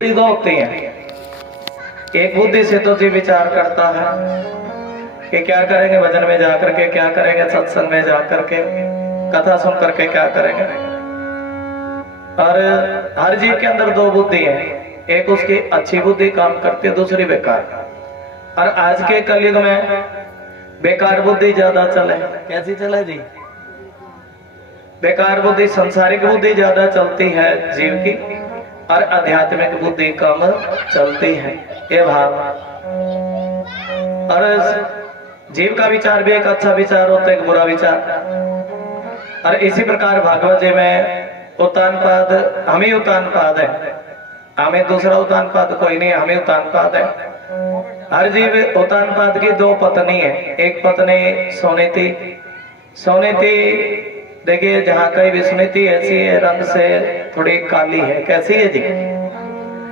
दो होती हैं। एक बुद्धि से तो जी विचार करता है कि क्या करेंगे भजन में जाकर के, क्या करेंगे सत्संग में जाकर के, कथा सुन करके क्या करेंगे। और हर जीव के अंदर दो बुद्धि है, एक उसकी अच्छी बुद्धि काम करती है, दूसरी बेकार। और आज के कलयुग में बेकार बुद्धि ज्यादा चले। कैसी चले जी? बेकार बुद्धि, संसारिक बुद्धि ज्यादा चलती है जीव की, और आध्यात्मिक बुद्धि कम चलती है, ये भाव। और जीव का विचार भी एक अच्छा विचार होता है, एक बुरा विचार। और इसी प्रकार भागवत जी में उत्तान पाद, हम ही उत्तान पाद है, हमें दूसरा उत्तान पाद कोई नहीं, हम ही उत्तान पाद है। हर जीव उत्तान पाद की दो पत्नी है, एक पत्नी सोनीति। सोनीति देखिए, जहाँ कहीं भी सुनीति ऐसी है, रंग से थोड़ी काली है। कैसी है जी?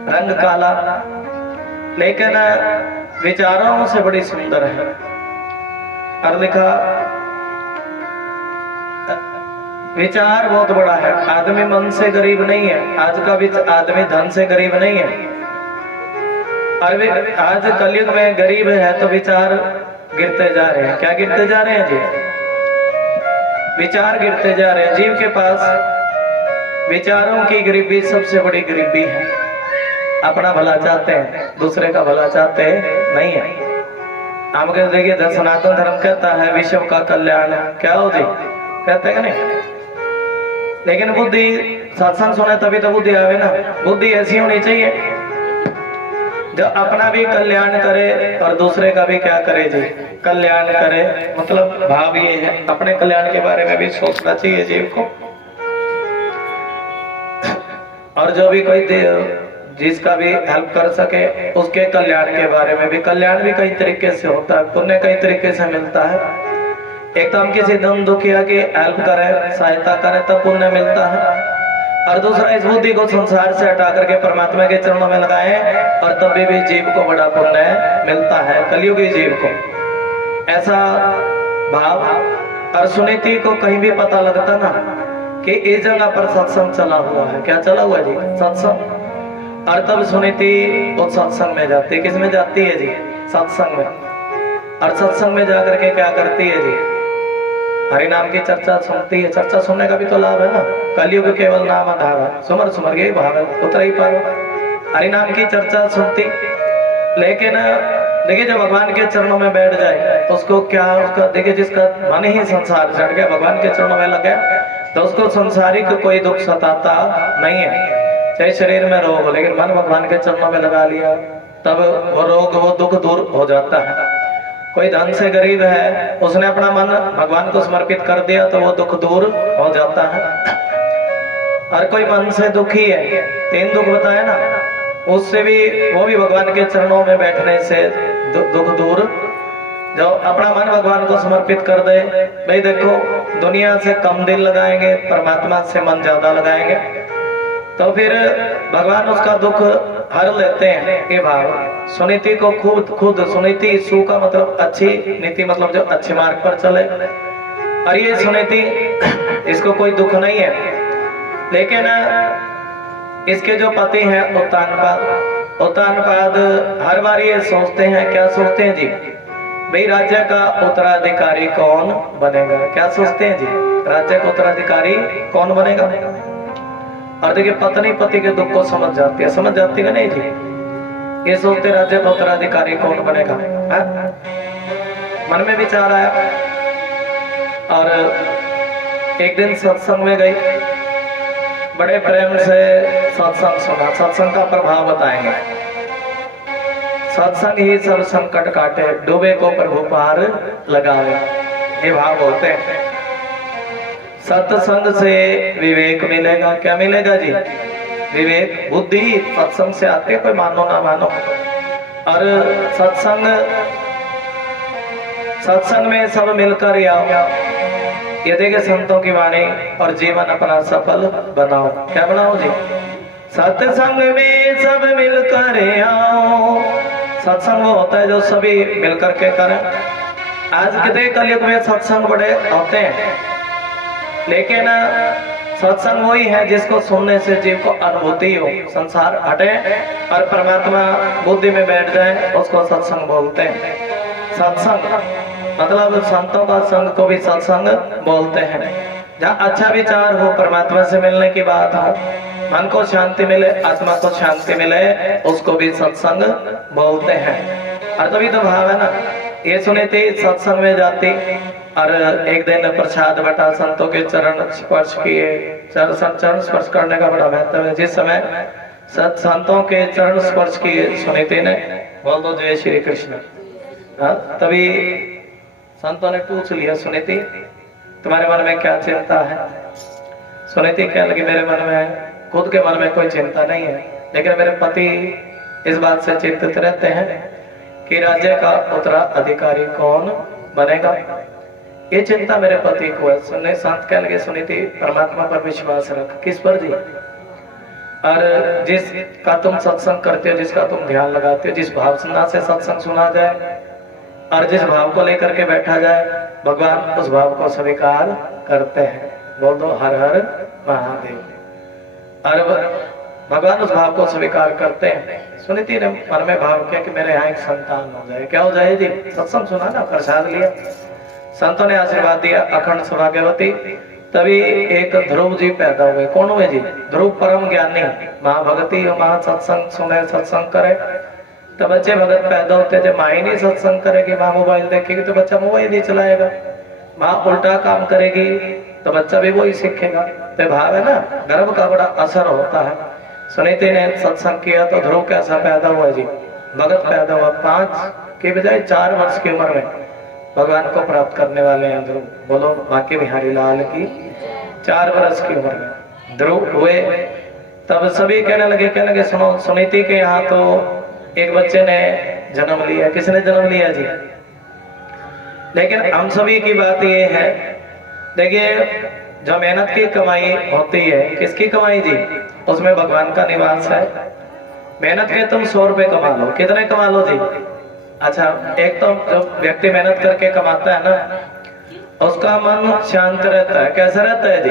रंग काला, लेकिन विचारों से बड़ी सुंदर है। और लिखा विचार बहुत बड़ा है। आदमी मन से गरीब नहीं है, आज का आदमी धन से गरीब नहीं है। और आज कलयुग में गरीब है तो विचार गिरते जा रहे हैं। क्या गिरते जा रहे हैं जी? विचार गिरते जा रहे हैं। जीव के पास विचारों की गरीबी सबसे बड़ी गरीबी है। अपना भला चाहते हैं, दूसरे का भला चाहते नहीं है। हम कहते देखिए, सनातन धर्म कहता है विश्व का कल्याण। क्या हो जी? कहते हैं नहीं। लेकिन बुद्धि, सत्संग सुने तभी तो बुद्धि आवे ना। बुद्धि ऐसी होनी चाहिए जो अपना भी कल्याण करे और दूसरे का भी क्या करे जी? कल्याण करे। मतलब भाव ये है, अपने कल्याण के बारे में भी सोचना चाहिए जीव को। और जो भी कोई जिसका भी हेल्प कर सके, उसके कल्याण के बारे में भी। कल्याण भी कई तरीके से होता है, पुण्य कई तरीके से मिलता है। एक तो हम किसी दम दुखिया की हेल्प करें, सहायता करें, तब पुण्य मिलता है। और दूसरा, इस बुद्धि को संसार से हटा करके परमात्मा के चरणों में लगाएं, और तभी भी जीव को बड़ा पुण्य मिलता है, कलयुगी जीव को। ऐसा भाव। और सुनीति को कहीं भी पता लगता ना कि इस जगह पर सत्संग चला हुआ है। क्या चला हुआ है जी? सत्संग। और तब सुनीति उस सत्संग में जाती है। किस में जाती है जी? सत्संग में। और सत्संग में जाकर के क्या करती है जी? हरि नाम की चर्चा सुनती है। चर्चा सुनने का भी तो लाभ है ना। कलयुग केवल नाम आधार है, सुमर सुमर यही भाव है, उतर ही पारो। हरि नाम की चर्चा सुनती। लेकिन देखिए, जब भगवान के चरणों में बैठ जाए तो उसको क्या, उसका देखिए, जिसका मन ही संसार चढ़ गया, भगवान के चरणों में लग गया, तो उसको संसारिक कोई दुख सताता नहीं है। चाहे शरीर में रोग हो, लेकिन मन भगवान के चरणों में लगा लिया, तब वो रोग, वो दुख दूर हो जाता है। कोई धन से गरीब है, उसने अपना मन भगवान को समर्पित कर दिया, तो वो दुख दूर हो जाता है। और कोई मन से दुखी है, तीन दुख बताए ना, उससे भी, वो भी भगवान के चरणों में बैठने से दुख दूर। जो अपना मन भगवान को समर्पित कर दे, भाई देखो, दुनिया से कम दिल लगाएंगे, परमात्मा से मन ज्यादा लगाएंगे, तो फिर भगवान उसका दुख हर लेते हैं। ये भाव। सुनीति को खुद सुनीति, सु का मतलब अच्छी, नीति मतलब जो अच्छे मार्ग पर चले। और ये सुनीति, इसको कोई दुख नहीं है। लेकिन इसके जो पति हैं उत्तान पाद हर बार ये सोचते हैं। क्या सोचते हैं जी? भाई राज्य का उत्तराधिकारी कौन बनेगा? क्या सोचते हैं जी? राज्य का उत्तराधिकारी कौन बनेगा? और देखिए, पत्नी पति के दुख को समझ जाती है। समझ जाती है नहीं जी? ये सोचते राज्य का उत्तराधिकारी कौन बनेगा। मन में विचार आया। और एक दिन सत्संग में गई, बड़े प्रेम से सत्संग सुना। सत्संग का प्रभाव बताएंगे। सत्संग ही सब संकट काटे, डूबे को प्रभु पार लगावे, ये भाव होते हैं। सत्संग से विवेक मिलेगा। क्या मिलेगा जी? विवेक, बुद्धि सत्संग से आती है, कोई मानो ना मानो। और सत्संग में सब मिलकर आओ, ये देखे संतों की वाणी, और जीवन अपना सफल बनाओ। क्या बनाओ जी? सत्संग में सब मिलकर आओ। सत्संग वो होता है जो सभी मिलकर के करें। आज के कलयुग में सत्संग बड़े होते हैं, लेकिन सत्संग वही है जिसको सुनने से जीव को अनुभूति हो, संसार हटे और परमात्मा बुद्धि में बैठ जाए, उसको सत्संग बोलते हैं। सत्संग मतलब संतों का संग को भी सत्संग बोलते हैं। जहाँ अच्छा विचार हो, परमात्मा से मिलने की बात हो, मन को शांति मिले, आत्मा को शांति मिले, उसको भी सत्संग बोलते हैं। और तभी तो भाव है ना, ये सुनी थी सत्संग में जाती और एक दिन प्रसाद बटा, संतों के चरण स्पर्श किए। चरण स्पर्श करने का बड़ा महत्व है। जिस समय संतों के चरण स्पर्श किए सुनीति ने, बोल दो जय श्री कृष्ण। तभी संतों ने पूछ लिया, सुनीति तुम्हारे मन में क्या चिंता है? सुनीति कहने लगी, मेरे मन में, खुद के मन में कोई चिंता नहीं है, लेकिन मेरे पति इस बात से चिंतित रहते हैं कि राज्य का उत्तराधिकारी कौन बनेगा। ये चिंता मेरे पति को है। सुनने संत कहने लगे, सुनीति परमात्मा पर विश्वास रख। किस पर जी? और जिसका तुम सत्संग करते हो, जिसका तुम ध्यान लगाते हो, जिस भावना से सत्संग सुना जाए और जिस भाव को लेकर के बैठा जाए, भगवान उस भाव को स्वीकार करते हैं। बोल दो हर हर महादेव। और भगवान उस भाव को स्वीकार करते हैं। सुनीति ने मन में भाव किया कि मेरे यहाँ एक संतान हो जाए। क्या हो जाए जी? सत्संग सुना ना, प्रसाद लिया, संतों ने आशीर्वाद दिया, अखंड सौभाग्यवती। तभी एक ध्रुव जी पैदा हुए। कौन हुए जी? ध्रुव परम ज्ञानी, महाभगति, महा सत्संग सुने, सत्संग करे तो बच्चे भगत पैदा होते। जब माँ ही नहीं सत्संग करेगी, माँ मोबाइल देखेगी तो बच्चा मोबाइल नहीं चलाएगा। माँ उल्टा काम करेगी तो बच्चा भी वही सीखेगा। तो भाव है ना, गर्भ का बड़ा असर होता है। सुनीति ने सत्संग किया तो ध्रुव कैसा पैदा हुआ जी? भगत पैदा हुआ। 5 के बजाय 4 वर्ष की उम्र में भगवान को प्राप्त करने वाले हैं ध्रुव। बोलो बांके बिहारी लाल की। 4 वर्ष की उम्र में ध्रुव हुए। तब सभी कहने लगे सुनो, सुनीति के यहाँ तो एक बच्चे ने जन्म लिया। किसने जन्म लिया जी? लेकिन हम सभी की बात ये है, देखिए जो मेहनत की कमाई होती है, किसकी कमाई जी? उसमें भगवान का निवास है। मेहनत के तुम 100 रुपए कमा लो, कितने कमा लो जी? अच्छा, एक तो जो व्यक्ति मेहनत करके कमाता है ना, उसका मन शांत रहता है। कैसा रहता है जी?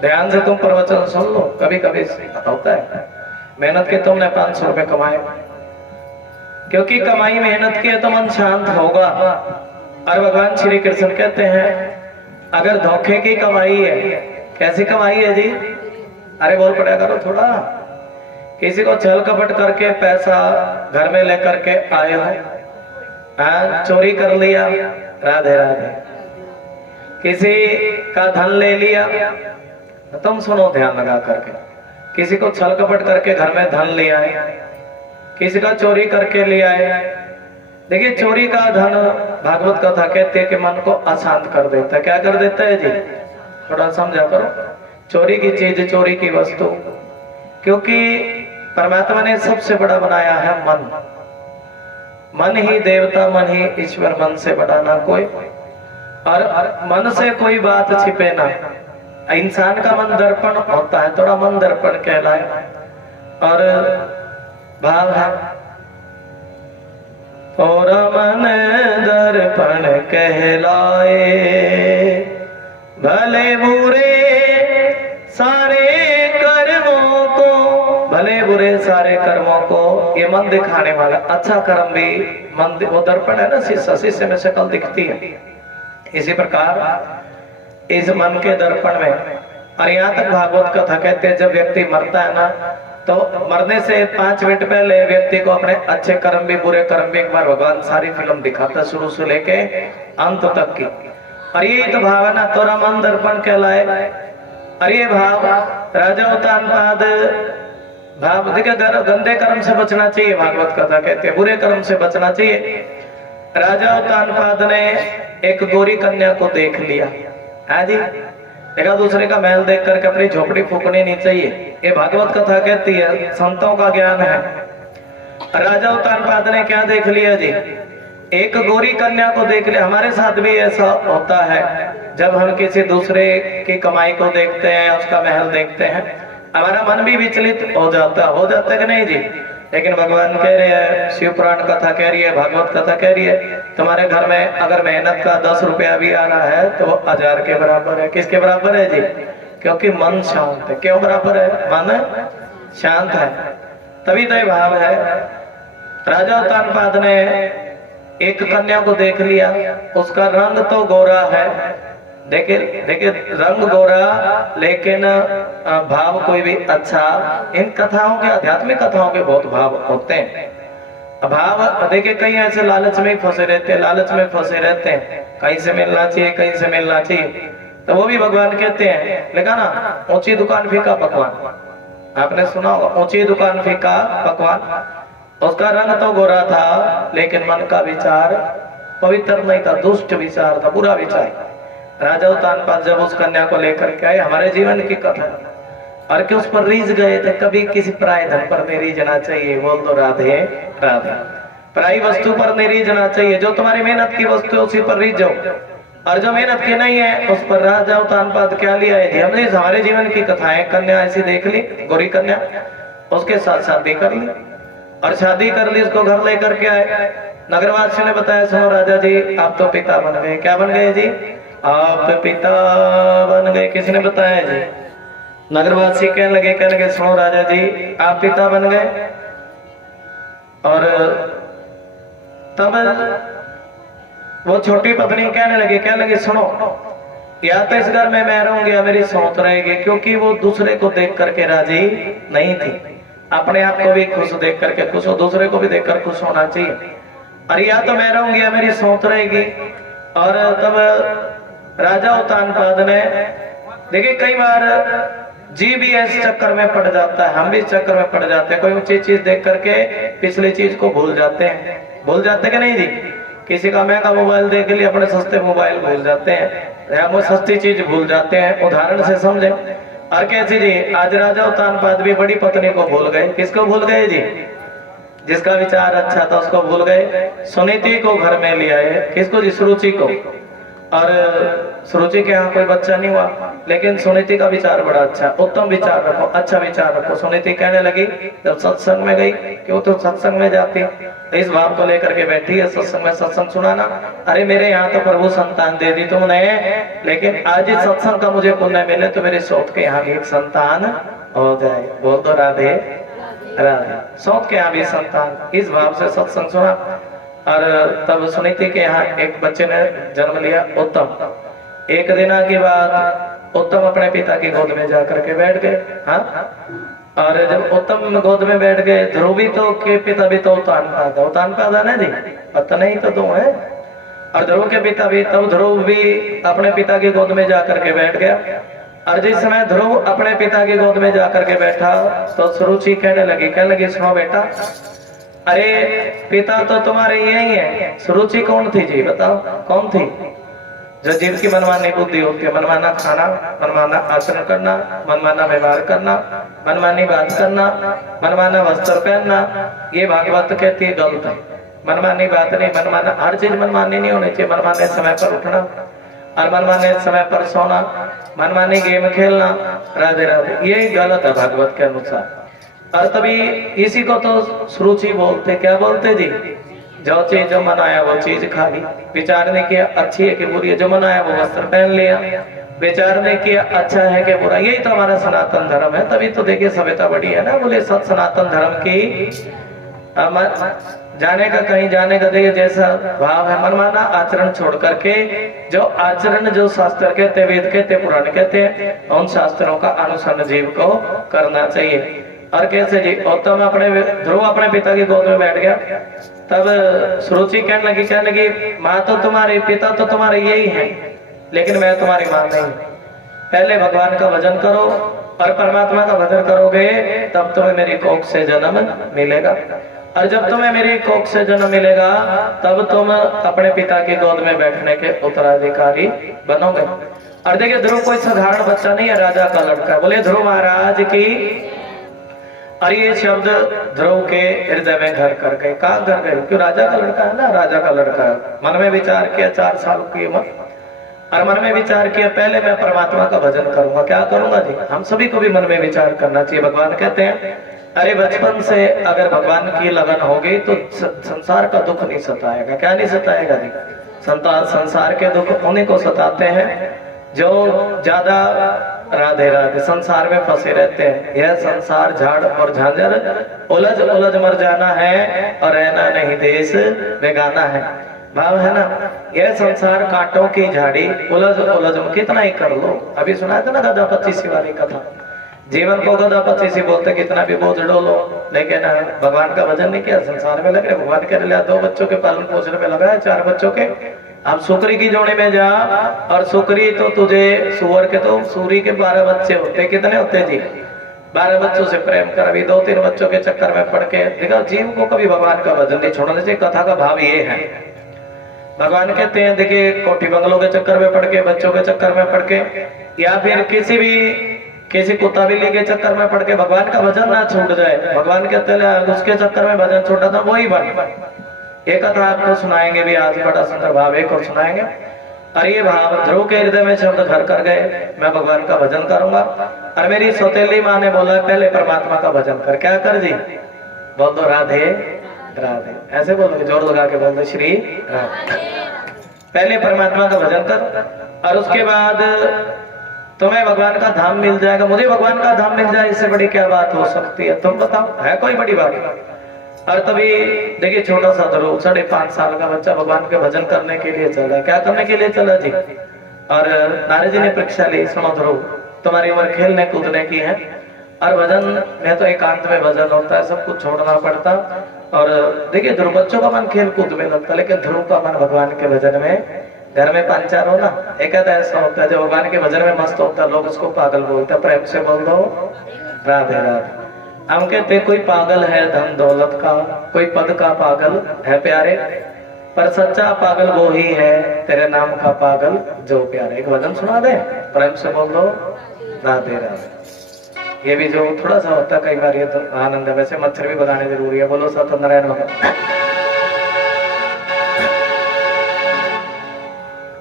ध्यान से तुम प्रवचन सुन लो, कभी कभी होता है मेहनत के तुमने 500 रुपए कमाए, क्योंकि कमाई मेहनत की है तो मन शांत होगा। और भगवान श्री कृष्ण कहते हैं अगर धोखे की कमाई है, कैसी कमाई है जी? अरे बोल पड़ा करो थोड़ा। किसी को छल कपट करके पैसा घर में लेकर के आए हो, चोरी कर लिया, राधे राधे। किसी का धन ले लिया, तुम सुनो ध्यान लगा करके। किसी को छल कपट करके घर में धन ले आए, किसी का चोरी करके ले आए। देखिए चोरी का धन, भागवत कथा कहते हैं कि मन को अशांत कर देता है। क्या कर देता है जी? थोड़ा समझा करो। चोरी की चीज, चोरी की वस्तु, क्योंकि परमात्मा ने सबसे बड़ा बनाया है मन। मन ही देवता, मन ही ईश्वर, मन से बड़ा ना कोई। और मन से कोई बात छिपे ना। इंसान का मन दर्पण होता है, थोड़ा मन दर्पण कहलाए। और भाव है थोड़ा मन दर्पण कहलाए, भले बुरे सारे कर्मों को, भले बुरे सारे कर्मों को ये मन दिखाने वाला। अच्छा कर्म भी मन, वो दर्पण है ना, शीशे में शक्ल दिखती है। इसी प्रकार इस मन के दर्पण में, और यहाँ तक भागवत कथा कहते हैं जब व्यक्ति मरता है ना, तो मरने से 5 मिनट पहले व्यक्ति को अपने अच्छे कर्म भी, बुरे कर्म भी एक बार भगवान सारी फिल्म दिखाता, शुरू से लेके अंत तक की। और यही तो भाव है ना, तोरा मन दर्पण कहलाए। और ये भाव राजा उत्तानपाद भाव, देखिए गंदे कर्म से बचना चाहिए, भागवत कथा कहते हैं बुरे कर्म से बचना चाहिए। राजा उत्तानपाद ने एक गोरी कन्या को देख लिया है जी। देखा, दूसरे का महल देख करके अपनी झोपड़ी फूकनी नहीं चाहिए। ये भागवत कथा कहती है, संतों का ज्ञान है। राजा उत्तानपाद ने क्या देख लिया जी? एक गोरी कन्या को देख लिया। हमारे साथ भी ऐसा होता है, जब हम किसी दूसरे की कमाई को देखते हैं, उसका महल देखते हैं, हमारा मन भी विचलित हो जाता है कि नहीं जी? लेकिन भगवान कह रहे हैं, शिव पुराण कथा कह रही है, भागवत कथा कह रही है, तुम्हारे घर में अगर मेहनत का 10 रुपया भी आ रहा है तो वो 1000 के बराबर है। किसके बराबर है जी? क्योंकि मन शांत है। क्यों बराबर है? मन शांत है, तभी तो ये भाव है। राजा उत्तानपाद ने एक कन्या को देख लिया, उसका रंग तो गोरा है, देखिए देखिए रंग गोरा, लेकिन भाव कोई भी अच्छा। इन कथाओं के, आध्यात्मिक कथाओं के बहुत भाव होते हैं। भाव देखिए कई ऐसे लालच में फंसे रहते हैं, लालच में फंसे रहते हैं, कहीं से मिलना चाहिए, कहीं से मिलना चाहिए, तो वो भी भगवान कहते हैं, लिखा ना ऊंची दुकान फीका पकवान, आपने सुना होगा, ऊंची दुकान फीका पकवान। उसका रंग तो गोरा था, लेकिन मन का विचार पवित्र नहीं था, दुष्ट विचार था, बुरा विचार। राजा उत्तानपाद जब उस कन्या को लेकर के आए, हमारे जीवन की कथा, और कि उस पर रीझ गए थे, कभी किसी पराय धन पर नहीं रीझना चाहिए, बोल तो राधे राधे। पराई वस्तु पर नहीं रीझना चाहिए, जो तुम्हारी मेहनत की वस्तु है उसी पर रीझ जाओ, और जो मेहनत की नहीं है उस पर। राजा उत्तानपाद क्या लिया है? हमने हमारे जीवन की कथाएं, कन्या ऐसी देख ली, गोरी कन्या, उसके साथ शादी कर ली, और शादी कर ली, उसको घर लेकर के आए। नगरवासियों ने बताया, सुनो राजा जी आप तो पिता बन गए। क्या बन गए जी? आप पिता बन गए। किसने बताया जी? नगरवासी कहने लगे सुनो राजा जी आप पिता बन गए। और तब वो छोटी पत्नी कहने लगी सुनो, या तो इस घर में मैं रहूंगी या मेरी सौत रहेगी, क्योंकि वो दूसरे को देख करके राजी नहीं थी। अपने आप को भी खुश देख करके खुश हो, दूसरे को भी देखकर खुश होना चाहिए। और या तो मैं रहूंगी या मेरी सौत रहेगी। और तब राजा उत्तानपाद ने, देखिए कई बार जी भी इस चक्कर में पड़ जाता है, हम भी इस चक्कर में पड़ जाते हैं, कोई ऊंची चीज देख करके पिछली चीज को भूल जाते हैं। भूल जाते कि नहीं जी? किसी का महंगा मोबाइल देख लिया, अपने सस्ते मोबाइल भूल जाते हैं, या वो सस्ती चीज भूल जाते हैं। उदाहरण से समझे। और कैसे जी? आज राजा उत्तानपाद भी बड़ी पत्नी को भूल गए। किसको भूल गए जी? जिसका विचार अच्छा था उसको भूल गए। सुनीति को घर में लिया है। किसको जी? सुरुचि को। और सुरुचि के यहाँ कोई बच्चा नहीं हुआ, लेकिन सुनीति का विचार बड़ा अच्छा, उत्तम विचार रखो, अच्छा विचार रखो। सुनीति कहने लगी जब सत्संग में गई, क्यों तो सत्संग में जाती, इस भाव को लेकर के बैठी है सत्संग में, सत्संग सुनाना। अरे मेरे यहाँ तो प्रभु संतान दे दी तुमने, लेकिन आज इस सत्संग का मुझे पुण्य मिले तो मेरे सौत के यहाँ भी एक संतान हो जाए। बोल तो राधे राधे। सौत के यहाँ भी संतान, इस भाव से सत्संग सुना। और तब सुनीति के यहाँ एक बच्चे ने जन्म लिया, उत्तम। एक दिन के बाद उत्तम अपने पिता की गोद में जाकर के बैठ गए। हाँ, और जब उत्तम गोद में बैठ गए, ध्रुव भी तो के पिता भी तो उत्तानपाद है ना जी, पता नहीं तो दो है। और ध्रुव के पिता भी, तब ध्रुव भी अपने पिता की गोद में जाकर के बैठ गया। और जिस समय ध्रुव अपने पिता की गोद में जाकर के बैठा तो सुरुचि कहने लगी सुनो बेटा, अरे पिता तो तुम्हारे यही है। सुरुचि कौन थी जी? बताओ कौन थी? जो जीव की मनमानी बुद्धि होती है, मनमाना खाना, मनमाना आचरण करना, मनमाना व्यवहार करना, मनमानी बात करना, मनमाना वस्त्र पहनना, ये भागवत कहती है गलत है। मनमानी बात नहीं, मनमाना, हर चीज मनमानी नहीं होनी चाहिए। मनमाने समय पर उठना और मनमाने समय पर सोना, मनमानी गेम खेलना, राधे राधे, ये गलत है भागवत के अनुसार। और तभी इसी को तो सुरुचि बोलते। क्या बोलते जी? जो चीज जो मनाया वो चीज खा ली, विचार ने किया अच्छी है कि बुरी है, जो मनाया वो वस्त्र पहन लिया, विचार ने किया अच्छा है कि बुरा। यही तो हमारा सनातन धर्म है। तभी तो देखिए सभ्यता बड़ी है ना। बोले सनातन धर्म की जाने का, कहीं जाने का देखिए जैसा भाव है, मनमाना आचरण छोड़ करके जो आचरण, जो शास्त्र कहते, वेद कहते, पुराण कहते हैं, उन शास्त्रों का अनुसरण जीव को करना चाहिए। और कैसे जी? उत्तम ध्रुव अपने पिता की गोद में बैठ गया। तब सुरुचि कहने लगी माँ तो तुम्हारे, पिता तो तुम्हारे यही है, लेकिन मैं तुम्हारी माँ नहीं। पहले भगवान का भजन करो और परमात्मा का भजन करोगे तब तुम्हें मेरी कोख से जन्म मिलेगा। और जब तुम्हें मेरी कोख से जन्म मिलेगा तब तुम अपने पिता की गोद में बैठने के उत्तराधिकारी बनोगे। और देखिए ध्रुव कोई साधारण बच्चा नहीं है, राजा का लड़का। बोले ध्रुव महाराज की। और ये शब्द ध्रुव के हृदय में घर कर गए। कहाँ घर गए? क्यों? राजा का लड़का है ना, राजा का लड़का है। मन में विचार किया 4 साल की उम्र, और मन में विचार किया पहले मैं परमात्मा का भजन करूंगा। क्या करूंगा जी? हम सभी को भी मन में विचार करना चाहिए। भगवान कहते हैं अरे बचपन से अगर भगवान की लगन होगी तो संसार का दुख नहीं सताएगा। क्या नहीं सताएगा जी? संसार के दुख उन्हीं को सताते हैं जो ज्यादा राधे राधे। संसार में फंसे रहते हैं, यह संसार झाड़ और झांझर, उलझ उलझ मर जाना है और रहना नहीं देश बेगाना है। भाव है ना, यह संसार कांटों की झाड़ी, उलझ उलझ कितना ही कर लो। अभी सुनाया था ना गधा पच्चीसी वाली कथा, जीवन को गधा पच्चीसी बोलते, कितना भी बोझ डोलो, लेकिन भगवान का भजन नहीं किया, संसार में लगे। भगवान के लिए 2 बच्चों के पालन पोषण में लगा है, 4 बच्चों के। अब सुकरी की जोड़ी में जा, और सुकरी तो तुझे सुअर के, तो सूरी के 12 बच्चे होते, कितने होते जी? 12 बच्चों से प्रेम कर। अभी 2-3 बच्चों के चक्कर में पड़ के देखा, जीव को कभी भगवान का भजन नहीं छोड़ना चाहिए। कथा का भाव ये है, भगवान कहते हैं देखिए, कोठी बंगलों के चक्कर में पड़ के, बच्चों के चक्कर में पड़ के, या फिर किसी कुत्ता बिल्ली के चक्कर में पड़ के भगवान का भजन ना छूट जाए। भगवान कहते हैं उसके चक्कर में भजन छूटा था वही बन। एक कथा आपको सुनाएंगे भी आज, बड़ा सुंदर भाव एक और सुनाएंगे। और ये भाव, ध्रुव के हृदय में शब्द घर कर गए, मैं भगवान का भजन करूंगा। और मेरी सौतेली माँ ने बोला पहले परमात्मा का भजन कर। क्या कर जी? बोल दो राधे राधे, ऐसे बोलोगे, जोर लगा के बोल दो श्री राधे। पहले परमात्मा का भजन कर, और उसके बाद तुम्हें भगवान का धाम मिल जाएगा। मुझे भगवान का धाम मिल जाए, इससे बड़ी क्या बात हो सकती है? तुम बताओ, है कोई बड़ी बात? और तभी देखिए, छोटा सा ध्रुव 5.5 साल का बच्चा भगवान के भजन करने के लिए चला। क्या करने के लिए चला जी? और नारद जी ने परीक्षा ली, सुनो ध्रुव, तुम्हारी उम्र खेलने कूदने की है, और भजन में तो एकांत में भजन होता है, सब कुछ छोड़ना पड़ता। और देखिए, ध्रुव बच्चों का मन खेल कूद में लगता, लेकिन ध्रुव का मन भगवान के भजन में। घर में 5-4 हो ना, एक ऐसा होता है जो भगवान के भजन में मस्त होता है, लोग उसको पागल बोलते हैं। प्रेम से बोल दो राधे राधे। हम कहते कोई पागल है धन दौलत का, कोई पद का पागल है प्यारे, पर सच्चा पागल वो ही है तेरे नाम का पागल जो प्यारे। एक भजन सुना दे, प्रेम से बोल दो राधे राधे। ये भी जो थोड़ा सा होता है कई बार, ये तो आनंद है। वैसे मच्छर भी भगाने जरूरी है। बोलो सत्यनारायण भगवान।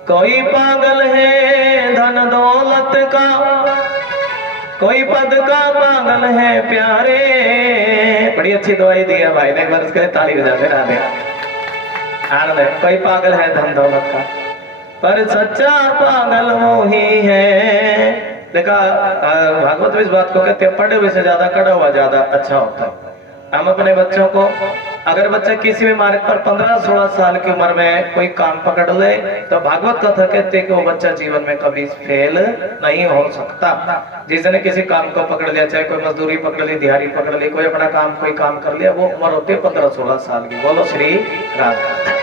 कोई पागल है धन दौलत का, कोई पद का पागल है प्यारे। बड़ी अच्छी दवाई दी है भाई ने, एक बार उसके लिए ताली बजा दे राधे। आनंद है। कोई पागल है धन दौलत का, पर सच्चा पागल वो ही है। देखा, भागवत में इस बात को कहते हैं, पढ़े हुए से ज्यादा कड़ा हुआ ज्यादा अच्छा होता है। हम अपने बच्चों को, अगर बच्चे किसी भी मार्ग पर 15-16 साल की उम्र में कोई काम पकड़ ले, तो भागवत कथा कहते हैं कि वो बच्चा जीवन में कभी फेल नहीं हो सकता। जिसने किसी काम को पकड़ लिया, चाहे कोई मजदूरी पकड़ ली, दिहाड़ी पकड़ ली, कोई अपना काम कोई काम कर लिया, वो उम्र होती है 15-16 साल की। बोलो श्री राधे।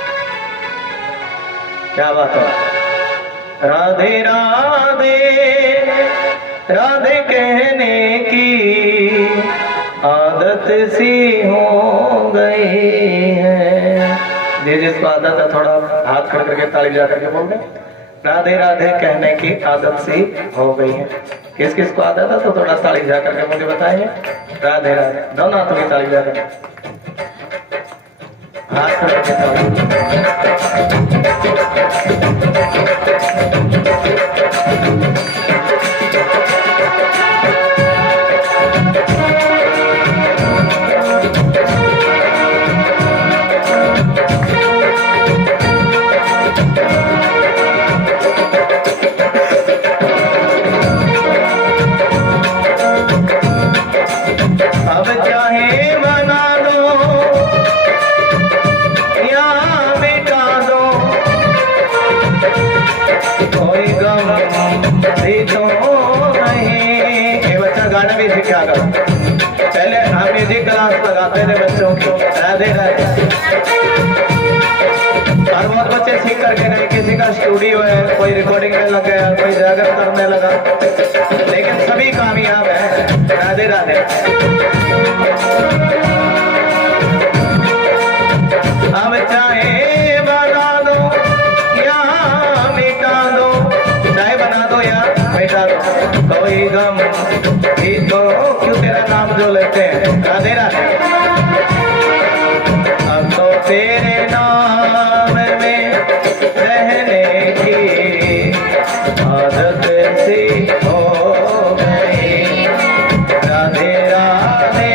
क्या बात है। राधे राधे राधे कहने की आदत सी हो गई है। जिसको आदत है, थोड़ा हाथ खड़ करके ताली जा करके बोल दे राधे राधे कहने की आदत सी हो गई है। किस किस को आदत है, तो थोड़ा ताली जा करके मुझे बताइए। राधे राधे, दोनों हाथों की ताली जा करके, हाथ खड़ करके ताली। अब चाहे बना दो या मिटा दो, कोई गम भी तो नहीं। ये बच्चा गाना भी सीखा कर। पहले हम म्यूजिक क्लास लगाते थे बच्चों को, राधे राधे। और बहुत बच्चे सीख करके गए, किसी का स्टूडियो है, कोई रिकॉर्डिंग में लग गया, कोई जागर करने लगा, लेकिन सभी कामयाब है। राधे राधे। अब चाहे बना दो या मिटा दो, चाहे बना दो या मिटा दो, कोई गम भी तो क्यों तेरा नाम जो लेते हैं। राधे राधे। अब तो तेरे नाम में रहने की आदत सी हो गई। राधे राधे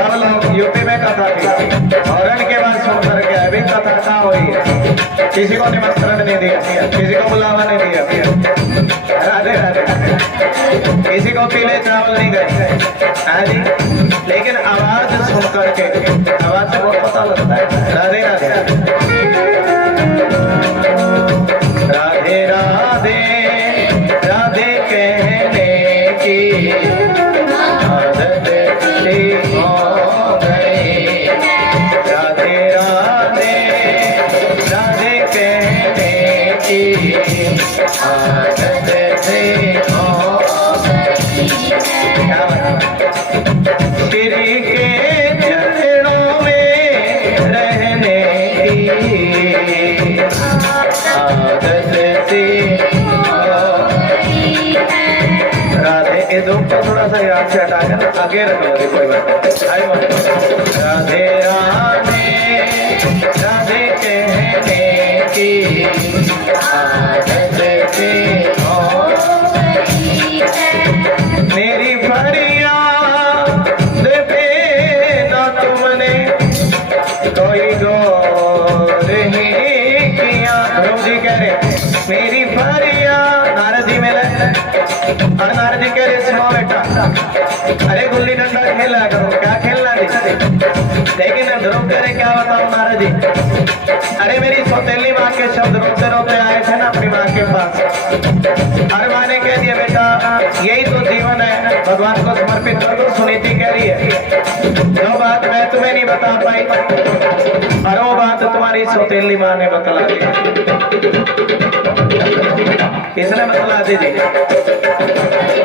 सब लोग यूपी में कथा की और इनके बाद सुन करके अभी कथा कहाँ हुई है, किसी को निमंत्रण नहीं दिया, किसी को बुलावा नहीं दिया, राधे राधे, किसी को पीले चावल नहीं गए। हाँ जी, लेकिन आवाज सुन करके, आवाज से बहुत पता लगता है। राधे राधे राधे राधे राधे कहने की आदत सी हो गई, राधे राधे राधे कहने की आदत सी हो गई। श्री के चरणों में रहने की आदत सी राधे। ये दो को थोड़ा सा याद से हटाकर आगे रख लो, कोई बात नहीं। राधे राधे राधे कहने की आदत सी हो गई, मेरी फरियाद पे ना तुमने कोई गौर नहीं किया। ध्रुव जी कह रहे मेरी फरियाद, नारद जी मिले और नारद जी कह रहे सुनो बेटा, अरे गुल्ली डंडा खेला करो, क्या खेलना जी। लेकिन ध्रुव कह रहे क्या बताओ नारद जी, अरे मेरी सौतेली माँ के शब्द रोते रोते आए थे ना अपनी माँ के पास, अरे माँ ने कह दिया बेटा यही तो जीवन है, भगवान को समर्पित कर दो। सुनीति कह रही है जो बात मैं तुम्हें नहीं बता पाई और वो बात तुम्हारी सौतेली माँ ने बतला दी। किसने बतला दी जी?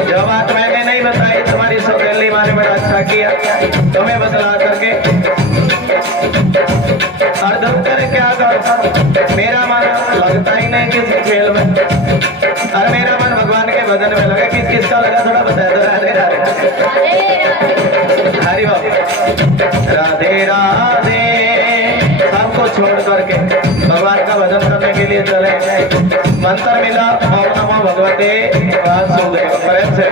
जो बात मैंने नहीं बताई तुम्हारी सौतेली माँ ने बड़ा अच्छा किया तुम्हें बतला करके। और दुख क्या कर, मेरा मन लगता ही नहीं किसी खेल में, और मेरा मन भगवान के भजन में लगा। किस किसका लगा थोड़ा बताया तो। राधे राधे हरि बाबा राधे राधे सबको छोड़ करके भगवान का भजन करने के लिए चले। मंत्र मिला ओम नमो भगवते वासुदेव, प्रेम से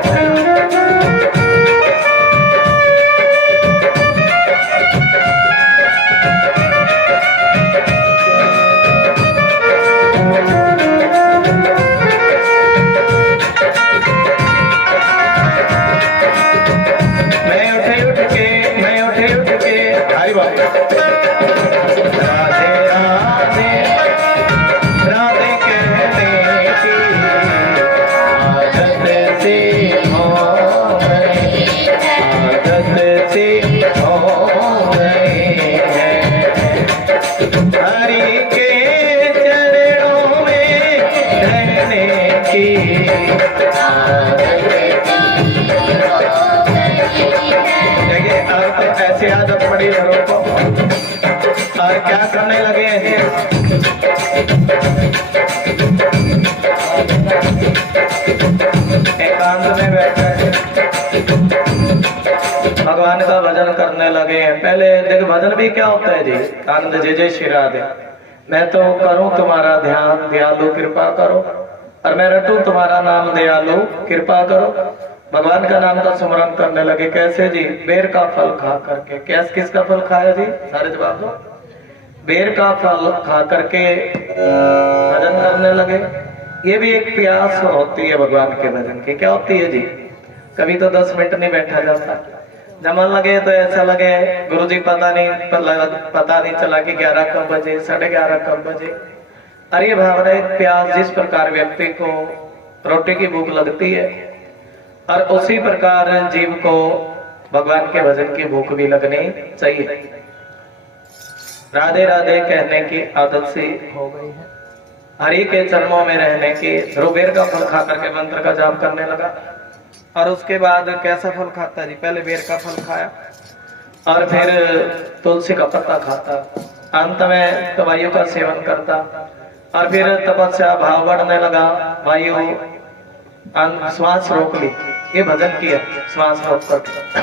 ऐसी आदत पड़ी घरों को। और क्या करने लगे हैं, एकांत में बैठे भगवान का भजन करने लगे हैं। पहले देख भजन भी क्या होता है जी, आनंद जय जय श्री राधे। मैं तो करूं तुम्हारा ध्यान दयालु कृपा करो, और मैं रटूं तुम्हारा नाम दयालु कृपा करो। भगवान का नाम का स्मरण करने लगे। कैसे जी? बेर का फल खा करके। किसका फल खाया जी? सारे जवाब दो। बेर का फल खा करके भजन करने लगे। ये भी एक प्यास होती है भगवान के भजन की। क्या होती है जी? कभी तो 10 मिनट नहीं बैठा जाता, जब मन लगे तो ऐसा लगे गुरु जी पता नहीं चला कि 11 कब बजे, 11:30 कब बजे। और ये भावना एक प्यास, जिस प्रकार व्यक्ति को रोटी की भूख लगती है और उसी प्रकार जीव को भगवान के भजन की भूख भी लगनी चाहिए। राधे राधे कहने की आदत सी हो गई है, हरि के चरणों में रहने की। ध्रुवेर का फल खा करके मंत्र का जाप करने लगा। और उसके बाद कैसा फल खाता जी? पहले बेर का फल खाया और फिर तुलसी का पत्ता खाता, अंत में वायु का सेवन करता और फिर तपस्या भाव बढ़ने लगा। वायु श्वास रोक ली, ये भजन किया श्वास रोक करके।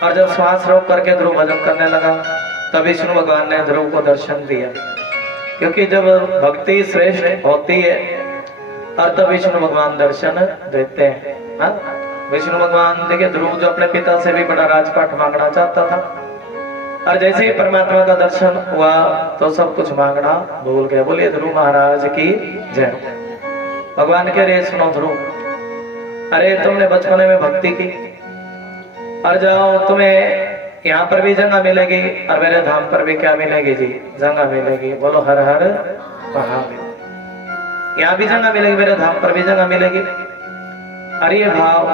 और जब श्वास रोक करके ध्रुव भजन करने लगा तब विष्णु भगवान ने ध्रुव को दर्शन दिया। क्योंकि जब भक्ति श्रेष्ठ होती है और तब विष्णु भगवान दर्शन देते हैं। विष्णु भगवान देखिए ध्रुव जो अपने पिता से भी बड़ा राजपाट मांगना चाहता था, और जैसे ही परमात्मा का दर्शन हुआ तो सब कुछ मांगना भूल गए। बोलिए ध्रुव महाराज की जय। भगवान कह रहे सुनो ध्रुव, अरे तुमने बचपने में भक्ति की और जाओ, तुम्हें यहाँ पर भी जगह मिलेगी और मेरे धाम पर भी क्या मिलेगी जी, जगह मिलेगी। बोलो हर हर महादेव। यहाँ भी जगह मिलेगी, मेरे धाम पर भी जगह मिलेगी। अरे ये भाव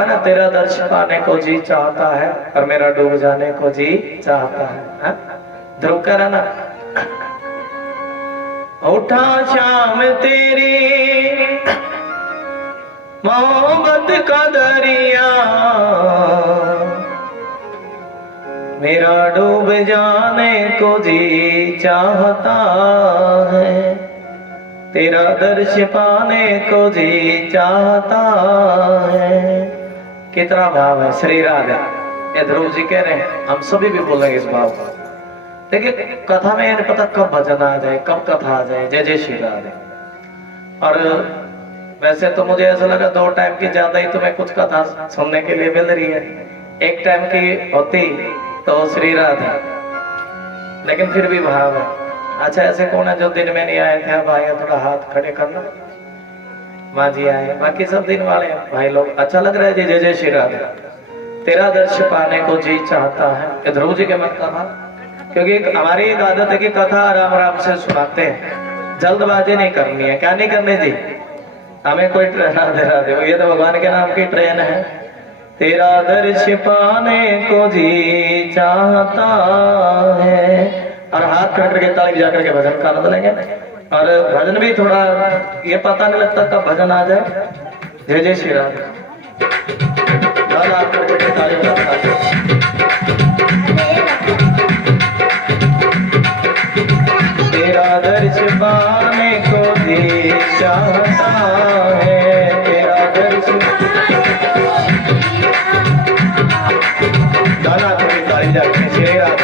है ना, तेरा दर्शन पाने को जी चाहता है और मेरा डूब जाने को जी चाहता है। ध्रुव कह रहा ना, उठा शाम तेरी मोहब्बत का दरिया, मेरा डूब जाने को जी चाहता है, तेरा दर्श पाने को जी चाहता है। कितना भाव है श्री राधे। ये ध्रुव जी कह रहे हैं, हम सभी भी बोलेंगे इस भाव को। देखिए कथा में नहीं पता कब भजन आ जाए, कब कथा आ जाए। जय जय श्री राधे। और वैसे तो मुझे ऐसा लगा 2 टाइम की ज्यादा ही तुम्हें कुछ कथा सुनने के लिए मिल रही है, 1 टाइम की होती तो श्री राधे, लेकिन फिर भी भाव है। अच्छा ऐसे कौन है जो दिन में नहीं आए थे? भाई थोड़ा हाथ खड़े करना। माँ जी आए, बाकी सब दिन वाले भाई लोग। अच्छा लग रहा है जी। जय जय श्री राधे। तेरा दर्श पाने को जी चाहता है, ध्रुव जी के मन का भाव। क्योंकि हमारी एक आदत है कि कथा राम राम से सुनाते हैं, जल्दबाजी नहीं करनी है। क्या नहीं करनी जी? हमें कोई राधे राधे, ये तो भगवान के नाम की ट्रेन है। तेरा दर्श पाने को जी चाहता है, और हाथ खड़ करके ताली बजा करके भजन का आनंद लेंगे। और भजन भी थोड़ा ये पता नहीं लगता कब भजन आ जाए। जय जय श्री राम। हाथ खड़ करके ताली बजा। तेरा दर्श पाने को जी चाहता है, तेरा दर्श। गाना थोड़ी ताली जाके श्री राम।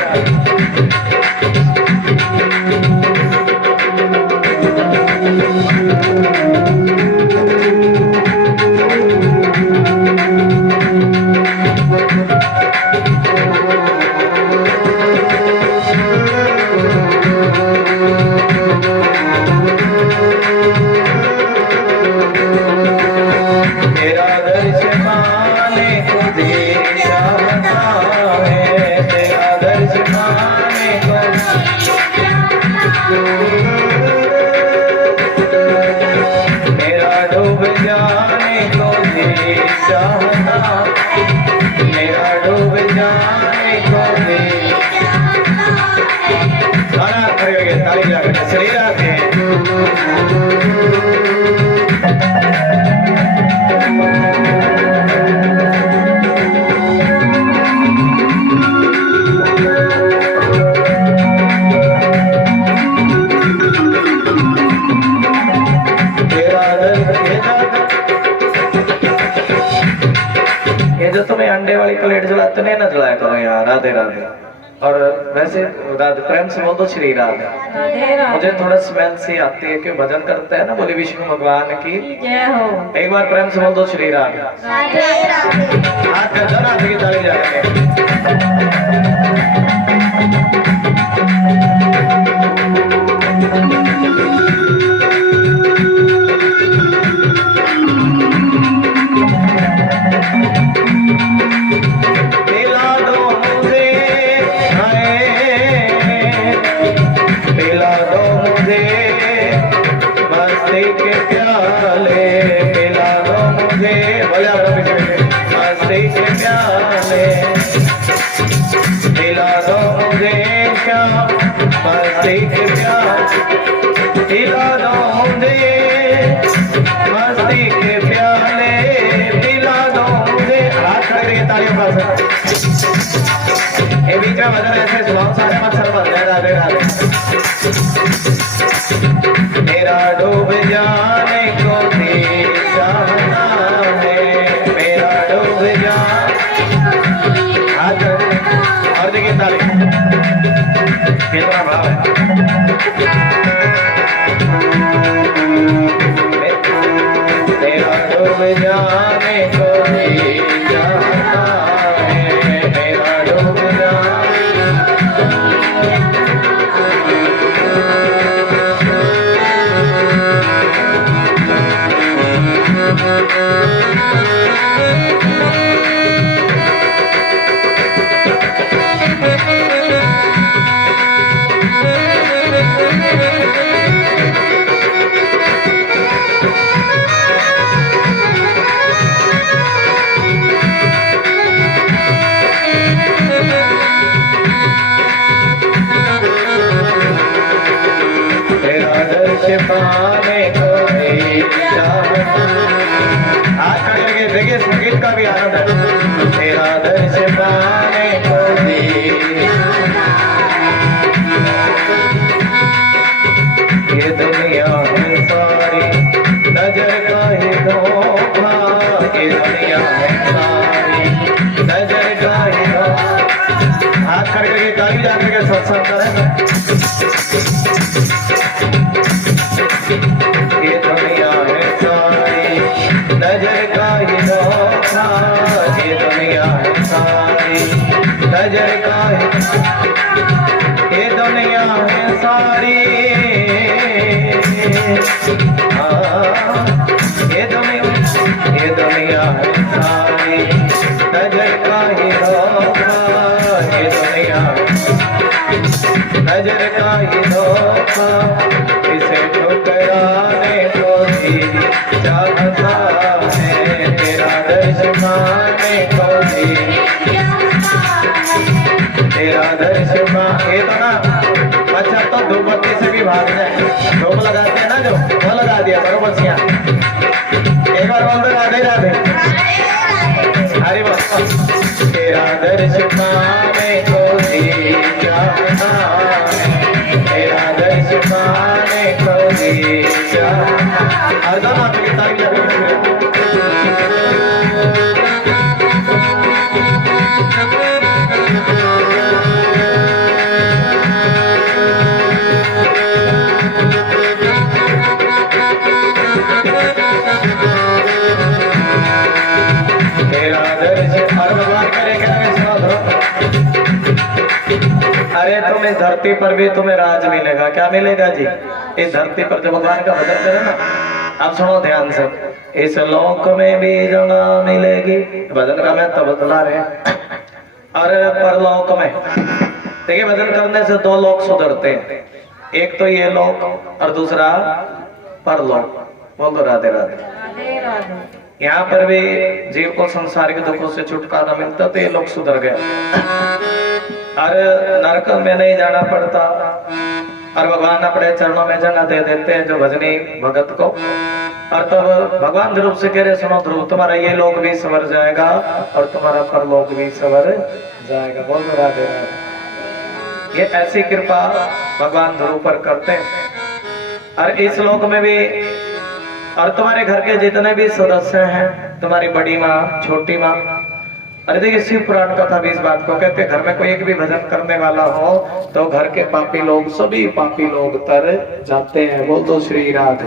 तुम्हें अंडे वाली प्लेट जलाते नहीं ना जलाया करो यार। राधे राधे। और वैसे राधे प्रेम से बोल दो श्री राधे। मुझे थोड़ा स्मेल सी आती है कि भजन करते हैं ना। बोले विष्णु भगवान की जय हो। एक बार प्रेम से बोल दो श्री राधे। हाथ कर दो, राधे की ताली जाएंगे। मेरा डूब जाने को जी चाहता है, मेरा डूब जाने। और देखिए ताली कितना भाव है। मेरा डूब जा पाने को हाथ खड़े करके देखिए संगीत का भी आनंद है। तेरा दर्श पाने को ये दुनिया है सारी नजर का ही धोखा, ये दुनिया है सारी नजर का ही धोखा। हाथ खड़े करके ताली जा करके सत्संग करें। ये दुनिया है सारी नजर का ही धोखा, ये दुनिया है सारी नजर का ही, ये दुनिया है सारी ये दुनिया है सारी नजर का ही धोखा, ये दुनिया नजर का ही धोखा। इसे ठुकराने को भी चाहता है, तेरा दर्श पाने को भी, तेरा दर्श ये तो ना अच्छा तो धूपबत्ती से भी भाग जाए। धूप लगाते हैं ना जो, वो लगा दिया बरोबर सिया। एक बार बोल दो राधे राधे हरी बोल। तेरा दर्श पाने को भी चाहता है, तेरा दर्श पाने को भी चाहता। हर दम आपकी तारीफ अरे तुम इस धरती पर भी तुम्हें राज मिलेगा। क्या मिलेगा जी? इस धरती पर जब भगवान का भजन करे ना, आप सुनो ध्यान से, इस लोक में भी जगह मिलेगी। भजन का मैं तो बतला रहे हैं। और परलोक में देखिए भजन करने से दो लोग सुधरते हैं, एक तो ये लोक और दूसरा परलोक। बोल दो राधे राधे। यहाँ पर भी जीव को संसारिक दुखों से छुटकारा मिलता तो ये लोग सुधर गए और नरक में नहीं जाना पड़ता। और भगवान अपने चरणों में जगह दे देते हैं जो भजनी भगत को। और तब भगवान ध्रुव से कह रहे, सुनो ध्रुव, तुम्हारा ये लोक भी संवर जाएगा और तुम्हारा परलोक भी संवर जाएगा। बोल दो राधे राधे। ये ऐसी कृपा भगवान ध्रुव पर करते हैं। और इस लोक में भी, और तुम्हारे घर के जितने भी सदस्य हैं, तुम्हारी बड़ी माँ, छोटी माँ। अरे देखिए शिव पुराण कथा भी इस बात को कहते हैं, घर में कोई एक भी भजन करने वाला हो तो घर के पापी लोग, सभी पापी लोग तर जाते हैं। बोल दो श्री राधे।